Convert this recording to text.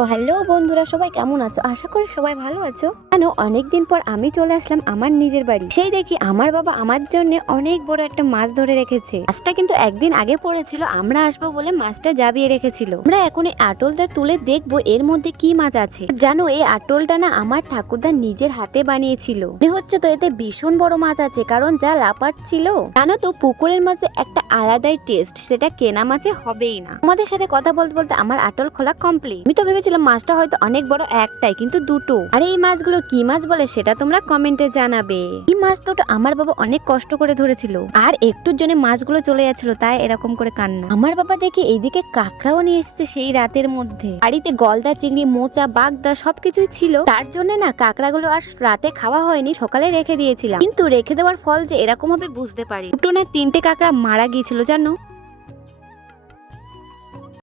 তো হ্যালো বন্ধুরা, সবাই কেমন আছো? আশা করি সবাই ভালো আছো। কেন অনেকদিন পর আমি চলে আসলাম আমার নিজের বাড়ি। সেই দেখি আমার বাবা আমার জন্য অনেক বড় একটা মাছ ধরে রেখেছে। মাছটা কিন্তু একদিন আগে পড়েছিল, আমরা আসবো বলে মাছটা জাবিয়ে রেখেছিল। আমরা এখন এই আটলটা তুলে দেখবো এর মধ্যে কি মাছ আছে। জানো, এই আটলটা না আমার ঠাকুরদা নিজের হাতে বানিয়েছিল। মনে হচ্ছে তো এতে ভীষণ বড় মাছ আছে, কারণ যা লাপাট ছিল। জানো তো, পুকুরের মাঝে একটা আলাদাই টেস্ট, সেটা কেনা মাছে হবেই না। আমাদের সাথে কথা বলতে বলতে আমার আটল খোলা কমপ্লিট। আমি তো ভেবেছিলাম মাছটা হয়তো অনেক বড়, একটাই কিন্তু দুটো। আর এই মাছগুলো কি মাছ বলে সেটা তোমরা কমেন্টে জানাবে। এই মাছ দুটো আমার বাবা অনেক কষ্ট করে ধরেছিল, আর একটুর জন্য মাছগুলো চলে যাচ্ছিল, তাই এরকম করে কান্না। আমার বাবা দেখে এইদিকে কাঁকড়াও নিয়ে এসেছে সেই রাতের মধ্যে। বাড়িতে গলদা, চিংড়ি, মোচা, বাগদা সবকিছুই ছিল। তার জন্য না কাঁকড়াগুলো আর রাতে খাওয়া হয়নি, সকালে রেখে দিয়েছিলাম। কিন্তু রেখে দেওয়ার ফল যে এরকম হবে বুঝতে পারি। দুটো না তিনটে কাঁকড়া মারা গিয়েছিল জানো।